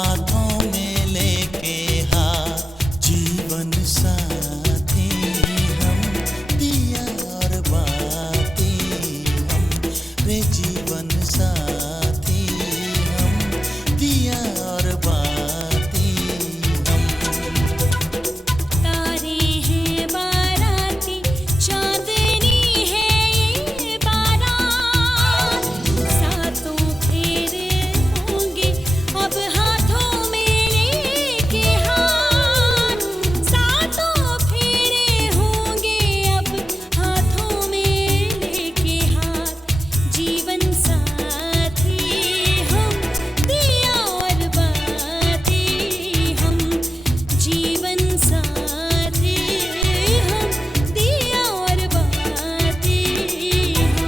हाथों में लेके हाथ, जीवन साथी हम, दिया और बाती हम रे, जीवन साथी हम, दिया और बाती हम। तारे हैं बाराती, चांदनी है ये बारात, सातों फेरे होंगे अब हाथों में लेके हाथ, सातों फेरे होंगे अब हाथों में लेके हाथ, जीवन साथी हम, दिया और बाती हम, जीवन साथी हम, दिया और बाती हम।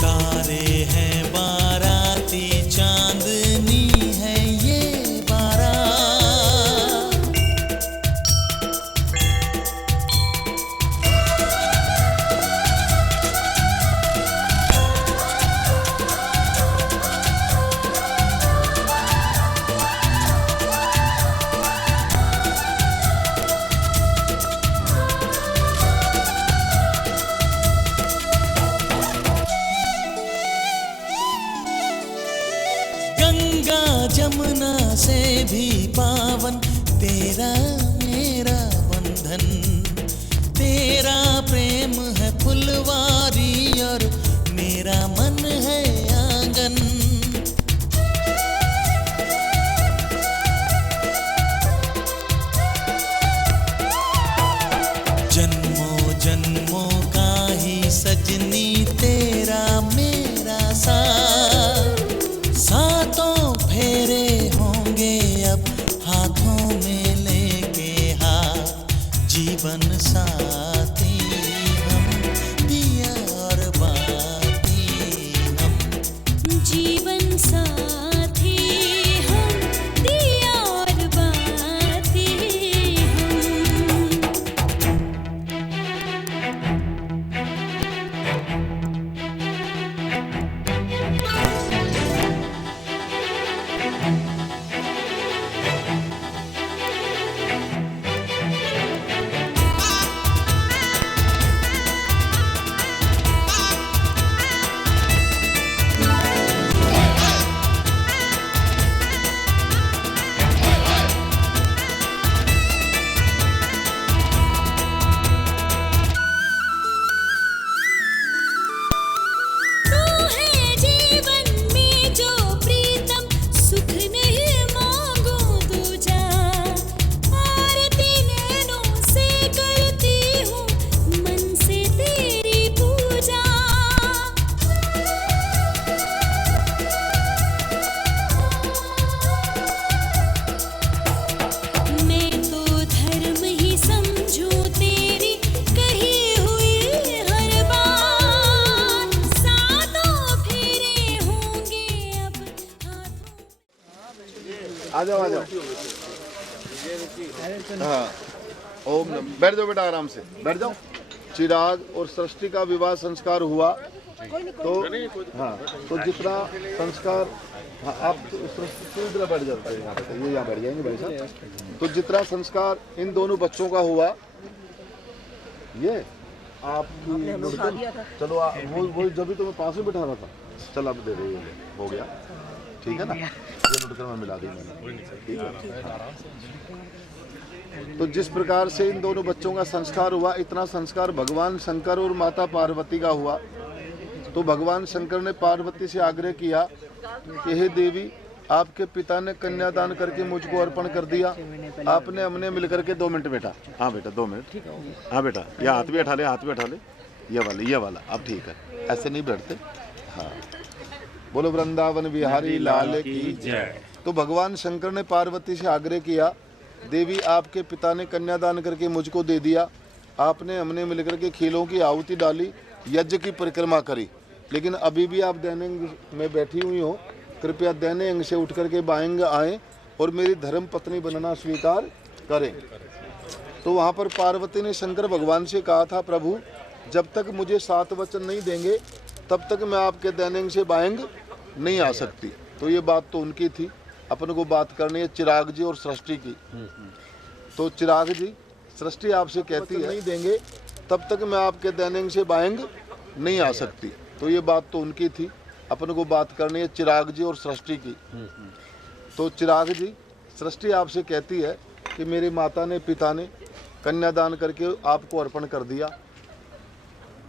तारे हैं बाराती, चांदनी है ये बारात। गंगा जमुना से भी पावन तेरा मेरा बंधन, तेरा प्रेम है फुलवारी और मेरा मन है आंगन। जन्मों जन्मों का ही सजनी तेरा मेरा साथ, सातों फेरे होंगे अब हाथों में लेके हाथ, जीवन साथी हम, दिया और बाती हम। जीवन साथी हम, दिया और बाती हम। तू है जीवन में जो प्रीतम, सुख नहीं मांगो दूजा, आरती नैनों से करती हूँ मन से तेरी पूजा। मैं तो धर्म ही समझूं तेरी कही हुई हर बात, सातों फेरे होंगे अब हाथों। आ जाओ आ जाओ। हाँ, ओम नमः। बैठ जाओ बेटा, आराम से बैठ जाओ। चिराग और सृष्टि का विवाह संस्कार हुआ तो हाँ, तो जितना संस्कार, हाँ आप सृष्टि इधर बैठ जाते हैं, यहाँ पे ये यहाँ बैठ जाएंगे भाई साहब। तो जितना संस्कार इन दोनों बच्चों का हुआ, ये आप चलो वो जब भी तो मैं पास में बिठा रहा था, चल अब दे रही हो गया, ठीक है ना। ये लुटकर मैं मिला दी मैंने, ठीक है। तो जिस प्रकार से इन दोनों बच्चों का संस्कार हुआ, इतना संस्कार भगवान शंकर और माता पार्वती का हुआ। तो भगवान शंकर ने पार्वती से आग्रह किया कि हे देवी, आपके पिता ने कन्यादान करके मुझको अर्पण कर दिया, आपने हमने मिलकर के 2 मिनट बेटा, हाँ बेटा 2 मिनट, हाँ बेटा ये हाथ भी उठा ले, हाथ भी उठा ले, ये वाला अब ठीक है, ऐसे नहीं बैठते। हाँ, बोलो वृंदावन बिहारी लाल की जय। तो भगवान शंकर ने पार्वती से आग्रह किया, देवी आपके पिता ने कन्यादान करके मुझको दे दिया, आपने हमने मिलकर के खीलों की आहुति डाली, यज्ञ की परिक्रमा करी, लेकिन अभी भी आप दैन्य में बैठी हुई हो, कृपया दैन्य अंग से उठ करके बाएंगे आए और मेरी धर्म पत्नी बनना स्वीकार करें। तो वहाँ पर पार्वती ने शंकर भगवान से कहा था, प्रभु जब तक मुझे 7 वचन नहीं देंगे तब तक मैं आपके दैन्य अंग से बाएंग नहीं आ सकती। तो ये बात तो उनकी थी। अपन को बात करनी है चिराग जी और सृष्टि की। तो चिराग जी, सृष्टि आपसे कहती है नहीं देंगे तब तक मैं आपके दैनिक से बाएंग नहीं आ सकती। तो ये बात तो उनकी थी, अपन को बात करनी है चिराग जी और सृष्टि की। तो चिराग जी, सृष्टि आपसे कहती है कि मेरी माता ने पिता ने कन्यादान करके आपको अर्पण कर दिया,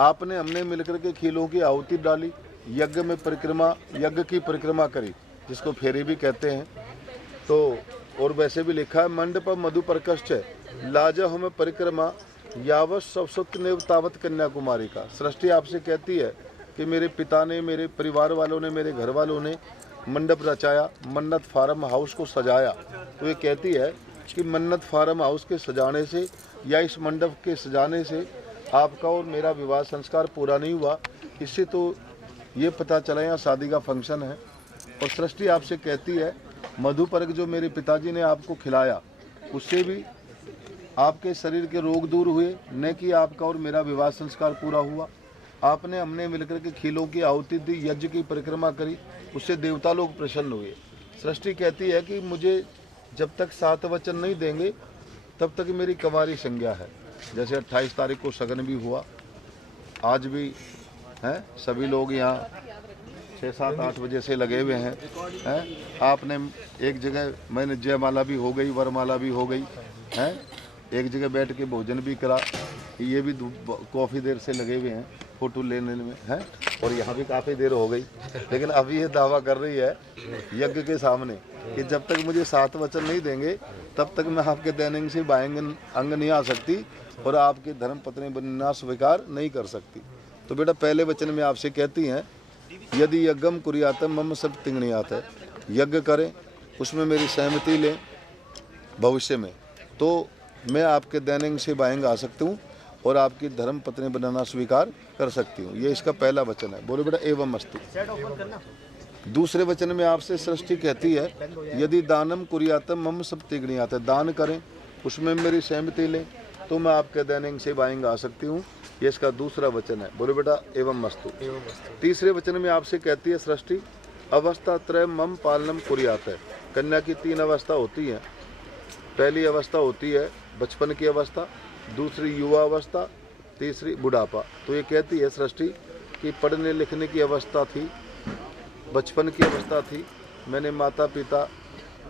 आपने हमने मिलकर के खीलों की आहुति डाली, यज्ञ में परिक्रमा, यज्ञ की परिक्रमा करी, जिसको फेरी भी कहते हैं। तो और वैसे भी लिखा है मंडप मधु प्रकष्ट लाज हम परिक्रमा यावत सवसुक्त ने तावत कन्याकुमारी का। सृष्टि आपसे कहती है कि मेरे पिता ने, मेरे परिवार वालों ने, मेरे घर वालों ने मंडप रचाया, मन्नत फार्म हाउस को सजाया। तो ये कहती है कि मन्नत फार्म हाउस के सजाने से या इस मंडप के सजाने से आपका और मेरा विवाह संस्कार पूरा नहीं हुआ। इससे तो ये पता चला यहाँ शादी का फंक्शन है। और सृष्टि आपसे कहती है मधुपर्क जो मेरे पिताजी ने आपको खिलाया उससे भी आपके शरीर के रोग दूर हुए, न कि आपका और मेरा विवाह संस्कार पूरा हुआ। आपने हमने मिलकर के खीलों की आहुति दी, यज्ञ की परिक्रमा करी, उससे देवता लोग प्रसन्न हुए। सृष्टि कहती है कि मुझे जब तक 7 वचन नहीं देंगे तब तक मेरी कंवारी संज्ञा है। जैसे 28 तारीख को शगन भी हुआ, आज भी हैं सभी लोग यहाँ 6, 7, 8 बजे से लगे हुए हैं। आपने एक जगह, मैंने जयमाला भी हो गई, वरमाला भी हो गई हैं, एक जगह बैठ के भोजन भी करा। ये भी काफ़ी देर से लगे हुए हैं फ़ोटो लेने में हैं, और यहाँ भी काफ़ी देर हो गई। लेकिन अभी ये दावा कर रही है यज्ञ के सामने कि जब तक मुझे 7 वचन नहीं देंगे तब तक मैं आपके दैनिक से बाएंग अंग नहीं आ सकती और आपकी धर्म पत्नी बनना स्वीकार नहीं कर सकती। तो बेटा पहले वचन में आपसे कहती हैं यदि यज्ञम कुरियातम मम सब तिंगणियात है, यज्ञ करें उसमें मेरी सहमति लें भविष्य में, तो मैं आपके दैनिक से बाएंग आ सकती हूँ और आपकी धर्म पत्नी बनाना स्वीकार कर सकती हूँ। ये इसका पहला वचन है। बोलो बेटा एवं अस्तु। दूसरे वचन में आपसे सृष्टि कहती है यदि दानम कुरियातम मम सब तिगणियात है, दान करें उसमें मेरी सहमति लें तो मैं आपके दैनिक से बाएंग आ सकती हूँ। ये इसका दूसरा वचन है। बोलो बेटा एवं अस्तु। तीसरे वचन में आपसे कहती है सृष्टि अवस्था त्रय मम पालनम कुरियात है। कन्या की 3 अवस्था होती है। पहली अवस्था होती है बचपन की अवस्था, दूसरी युवा अवस्था, तीसरी बुढ़ापा। तो ये कहती है सृष्टि कि पढ़ने लिखने की अवस्था थी, बचपन की अवस्था थी, मैंने माता पिता,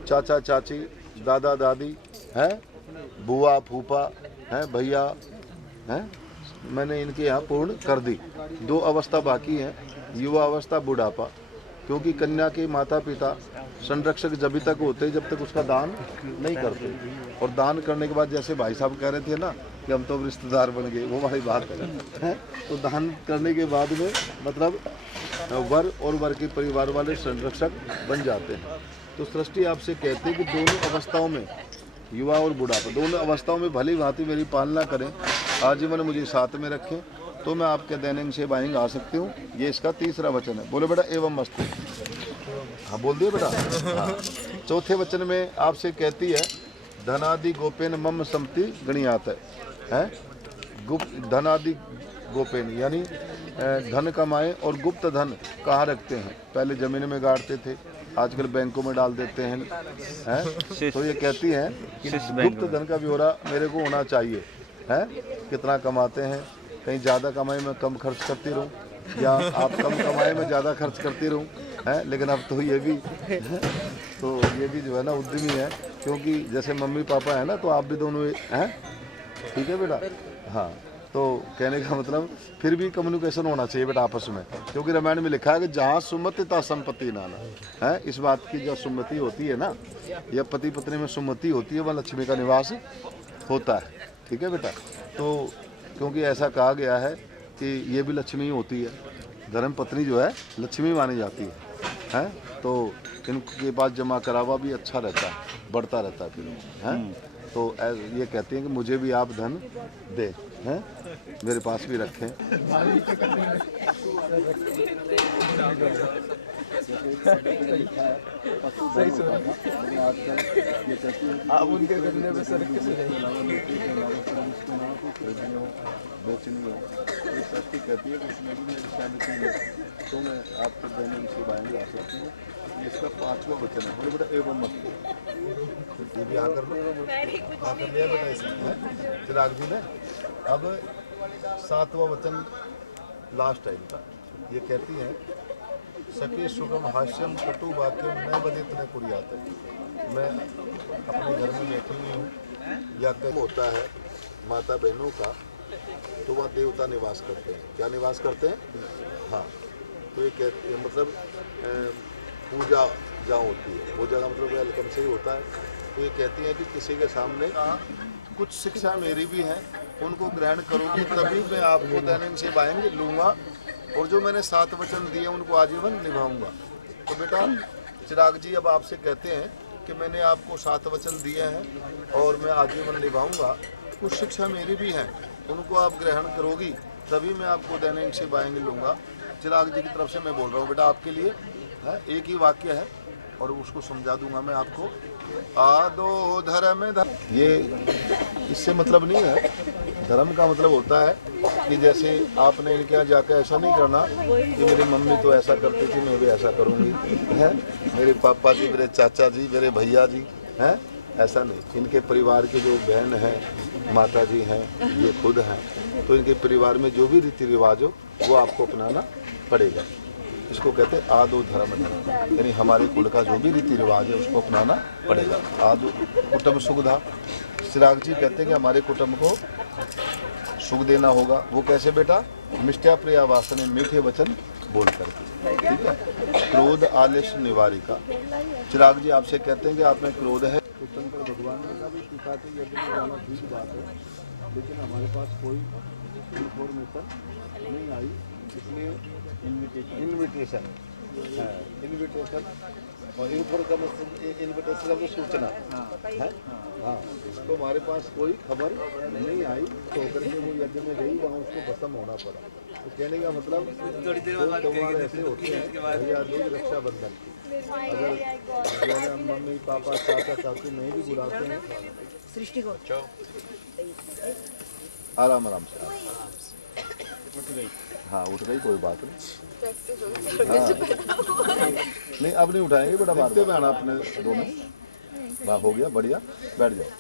चाचा चाची, दादा दादी हैं, बुआ फूफा हैं, भैया हैं, मैंने इनके यहाँ पूर्ण कर दी। 2 अवस्था बाकी हैं, युवा अवस्था, बुढ़ापा। क्योंकि कन्या के माता पिता संरक्षक जब तक होते जब तक उसका दान नहीं करते, और दान करने के बाद जैसे भाई साहब कह रहे थे ना कि हम तो रिश्तेदार बन गए, वो हमारी बात है। तो दान करने के बाद में मतलब वर और वर के परिवार वाले संरक्षक बन जाते हैं। तो सृष्टि आपसे कहते हैं कि दोनों अवस्थाओं में, युवा और बुढ़ापा दोनों अवस्थाओं में भली भांति मेरी पालना करें, आजीवन मुझे साथ में रखें तो मैं आपके दैनिक से बाएंग आ सकती हूँ। ये इसका तीसरा वचन है। बोलो बेटा एवं अस्तु। हाँ बोल दिए बेटा। हाँ। चौथे वचन में आपसे कहती है धनादि गोपेन मम सम्पत्ति गणियात है। गुप्त धनादि गोपेन यानी धन कमाए और गुप्त धन कहाँ रखते हैं। पहले ज़मीन में गाड़ते थे, आजकल बैंकों में डाल देते हैं। तो ये कहती हैं कि गुप्त धन का ब्यौरा मेरे को होना चाहिए है। कितना कमाते हैं, कहीं ज़्यादा कमाई में कम खर्च करती रहूं या आप कम कमाई में ज़्यादा खर्च करती रहूं है। लेकिन अब तो ये भी जो है ना उद्यमी है, क्योंकि जैसे मम्मी पापा है ना तो आप भी दोनों हैं। ठीक है बेटा। हाँ, तो कहने का मतलब फिर भी कम्युनिकेशन होना चाहिए बेटा आपस में, क्योंकि रामायण में लिखा है कि जहाँ सुमति ता संपत्ति नाना है। इस बात की जो सुमति होती है ना, या पति पत्नी में सुमति होती है, वह लक्ष्मी का निवास होता है। ठीक है बेटा। तो क्योंकि ऐसा कहा गया है कि ये भी लक्ष्मी होती है, धर्म पत्नी जो है लक्ष्मी मानी जाती है। तो इनके पास जमा करावा भी अच्छा रहता है, बढ़ता रहता है फिर है। तो ये कहती हैं कि मुझे भी आप धन दे हैं, मेरे पास भी रखें। आप उनके गन्ने पे सर कहती है कि उसमें भी मेरी सहमति है तो मैं आपके दैनिक से बाएंगे आ सकती हूँ। इसका 5वां वचन है। बोले बेटा एवं मत ये भी आकर लो आकर लिया बेटा इसने चिराग जी ने। अब 7वां वचन लास्ट है इनका। ये कहती है सके सुगम हास्यम कटु वाक्यम न बदे तने कुरियात। मैं अपने घर में बैठी हुई हूँ या कहीं होता है माता बहनों का तो वह देवता निवास करते हैं। क्या निवास करते हैं? हाँ, तो ये कहते मतलब पूजा जहाँ होती है, पूजा का मतलब वेलकम से ही होता है। तो ये कहती हैं कि किसी के सामने कुछ शिक्षा मेरी भी है, उनको ग्रहण करोगी तभी मैं आपको दैनिक से बाएंगे लूँगा और जो मैंने 7 वचन दिए उनको आजीवन निभाऊंगा। तो बेटा चिराग जी अब आपसे कहते हैं कि मैंने आपको 7 वचन दिए हैं और मैं आजीवन निभाऊंगा। कुछ शिक्षा मेरी भी है, उनको आप ग्रहण करोगी तभी मैं आपको दैनिक से बाएंगे लूँगा। चिराग जी की तरफ से मैं बोल रहा हूँ बेटा आपके लिए है, एक ही वाक्य है और उसको समझा दूंगा मैं आपको। आदो धर्म ये इससे मतलब नहीं है। धर्म का मतलब होता है कि जैसे आपने इनके यहाँ जाकर ऐसा नहीं करना कि मेरी मम्मी तो ऐसा करती थी मैं भी ऐसा करूँगी, है मेरे पापा जी, मेरे चाचा जी, मेरे भैया जी, हैं ऐसा नहीं। इनके परिवार के जो बहन हैं, माता जी हैं, ये खुद हैं, तो इनके परिवार में जो भी रीति रिवाज हो वो आपको अपनाना पड़ेगा। इसको कहते हैं आदो धर्म, यानी हमारे कुल का जो भी रीति रिवाज है उसको अपनाना पड़ेगा। आदो कुटुंब सुखदा। चिराग जी कहते हैं कि हमारे कुटुंब को सुख देना होगा। वो कैसे बेटा? मिष्टा प्रिया वासने, मीठे वचन बोल करके, ठीक है। क्रोध आलस्य निवारिका। चिराग जी आपसे कहते हैं कि आप में क्रोध है। शंकर भगवान का भी पिता के यज्ञ में जाना ठीक बात है, लेकिन हमारे पास कोई इन्फॉर्मेशन नहीं आई, इसलिए इन्विटेशन और इन्विटेशन का सूचना है। हाँ, तो हमारे पास कोई खबर नहीं आई तो करके वो यज्ञ में गई, वहाँ उसको खत्म होना पड़ा। तो कहने का मतलब त्योहार ऐसे होते हैं, भैया दूज, रक्षाबंधन, अगर जो है मम्मी पापा चाचा चाची नहीं भी बुलाते हैं, सृष्टि को आराम आराम से हाँ उठ गई, कोई बात नहीं। हाँ। नहीं अब नहीं उठाएंगे बेटा, बात में आना अपने दोनों। वाह हो गया, बढ़िया, बैठ जाओ।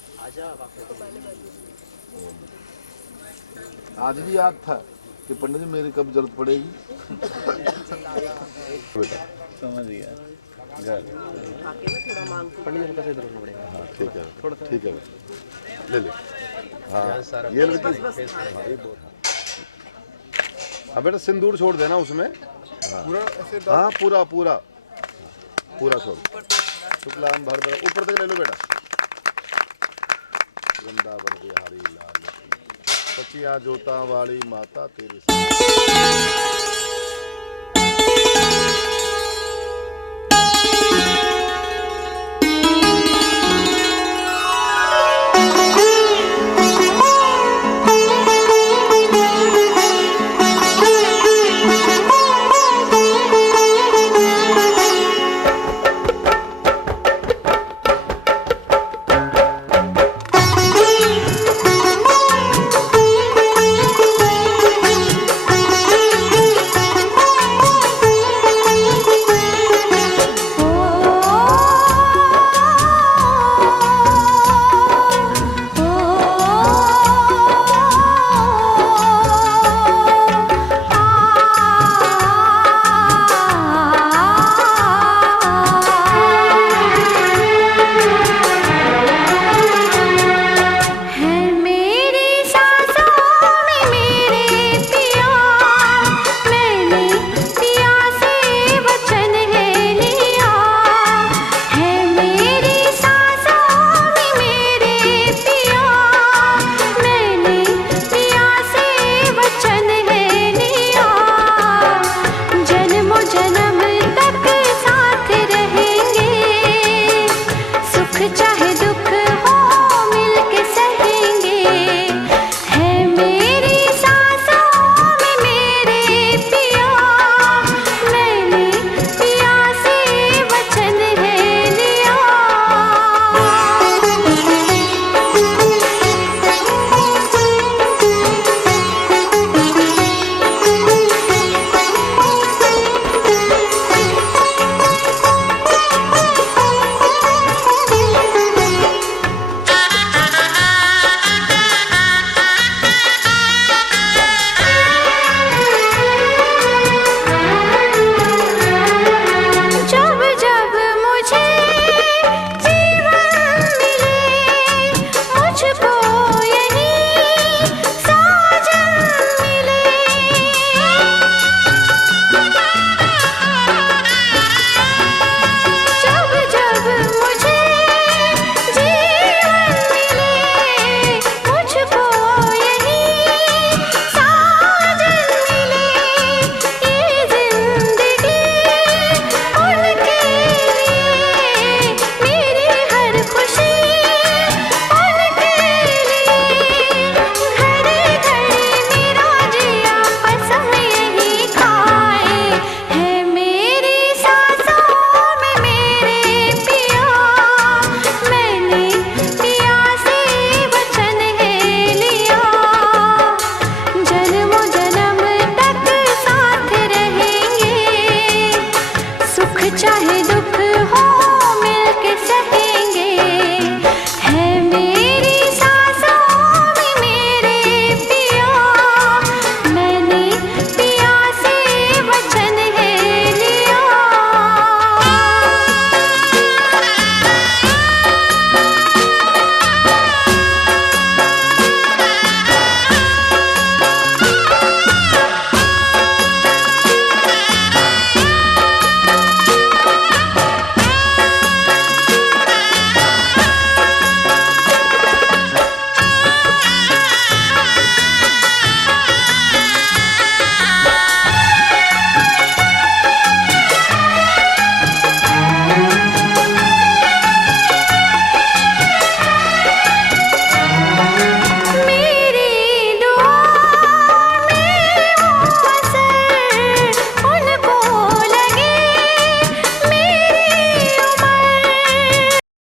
आज भी याद था कि पंडित जी मेरी कब जरूरत पड़ेगी। बेटा समझ गया। पंडित जी का जरूरत पड़ेगा। हाँ ठीक है, ठीक है, ले ले। हाँ ये लड़की, हाँ ये बहुत। हाँ बेटा सिंदूर छोड़ देना उसमें। हाँ हाँ पूरा पूरा पूरा छोड़। शुक्लाम भर भर ऊपर तक ले लो बेटा। वृंदावन बिहारी लाल, सचिया जोता वाली माता तेरी।